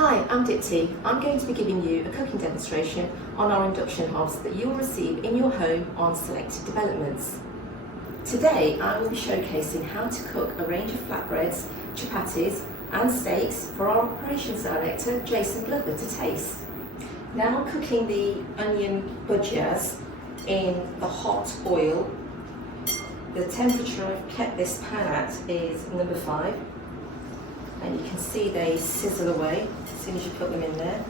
Hi, I'm Dipti. I'm going to be giving you a cooking demonstration on our induction hobs that you will receive in your home on selected developments. Today I will be showcasing how to cook a range of flatbreads, chapatis and steaks for our operations director Jason Glover to taste. Now I'm cooking the onion bhajis in the hot oil. The temperature I've kept this pan at is number 5. And you can see they sizzle away as soon as you put them in there.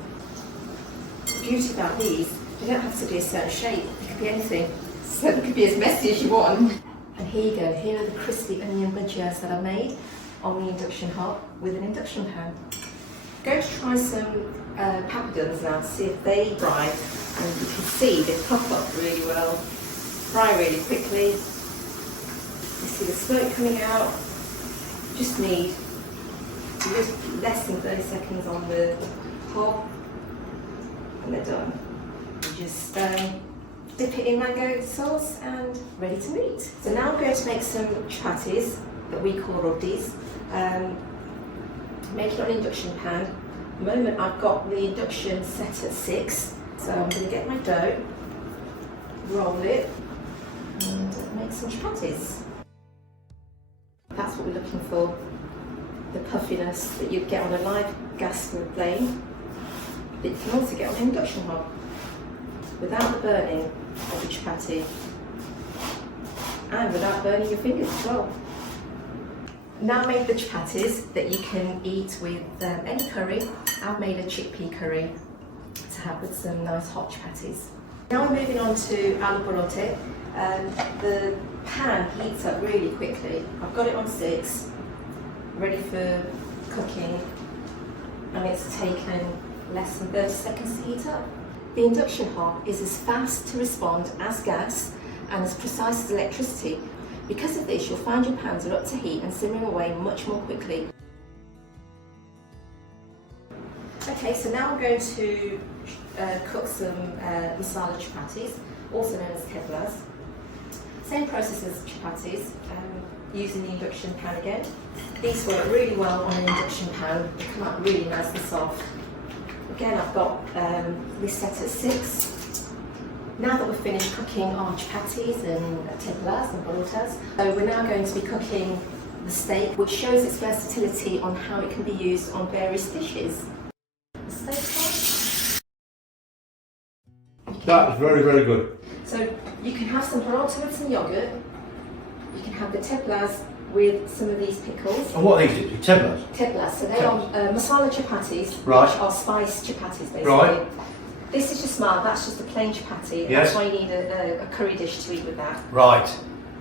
The beauty about these, they don't have to be a certain shape, they could be anything. So they could be as messy as you want. And here you go, here are the crispy onion bhajis that I made on the induction hob with an induction pan. I'm going to try some papadons now to see if they fry. And you can see they puff up really well, fry really quickly. You see the smoke coming out. Just need less than 30 seconds on the hob and they're done. You just dip it in mango sauce and ready to eat. So now I'm going to make some chapatis that we call rotis. Make it on an induction pan. At the moment I've got the induction set at 6, so I'm going to get my dough, roll it and make some chapatis. That's what we're looking for. The puffiness that you'd get on a live gas flame, but you can also get on an induction hob without the burning of the chapati and without burning your fingers as well. Now I've made the chapatis that you can eat with any curry. I've made a chickpea curry to have with some nice hot chapatis. Now I'm moving on to aloo roti. The pan heats up really quickly. I've got it on 6. Ready for cooking, and it's taken less than 30 seconds to heat up. The induction hob is as fast to respond as gas and as precise as electricity. Because of this, you'll find your pans are up to heat and simmering away much more quickly. Okay, so now I'm going to cook some Masala chapatis, also known as theplas. Same process as chapatis, using the induction pan again. These work really well on an induction pan. They come out really nice and soft. Again, I've got this set at 6. Now that we're finished cooking our chapatis and theplas and parathas, so we're now going to be cooking the steak, which shows its versatility on how it can be used on various dishes. The steak That is very, very good. So you can have some paratha with some yogurt. You can have the theplas with some of these pickles. And what are these? Theplas? Theplas, so they are masala chapatis, Right. which are spiced chapatis basically. Right. This is just mild, that's just a plain chapati. Yes. That's why you need a curry dish to eat with that. Right.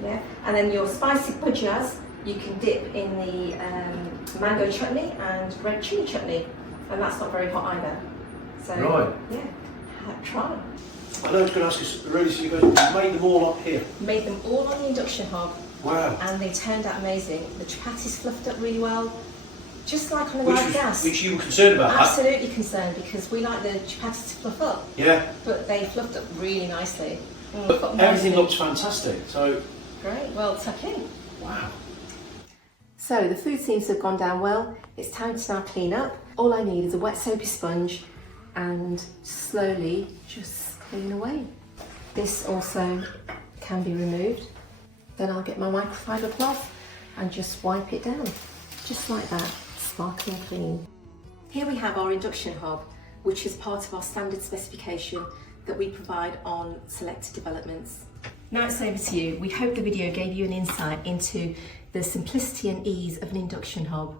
Yeah. And then your spicy bhajis, you can dip in the mango chutney and red chili chutney, and that's not very hot either. So Right. yeah, try. I know I was going to ask you, really, so you guys made them all up here? Made them all on the induction hob. Wow. And they turned out amazing. The chapatis fluffed up really well, just like on a live gas. Which you were concerned about? Absolutely concerned, because we like the chapatis to fluff up. Yeah. But they fluffed up really nicely. But everything looks fantastic, so... Great, well, tuck in. Wow. So the food seems to have gone down well. It's time to now clean up. All I need is a wet soapy sponge and slowly just clean away. This also can be removed. Then I'll get my microfiber cloth and just wipe it down, just like that, sparkling clean. Here we have our induction hob, which is part of our standard specification that we provide on selected developments. Now it's over to you. We hope the video gave you an insight into the simplicity and ease of an induction hob.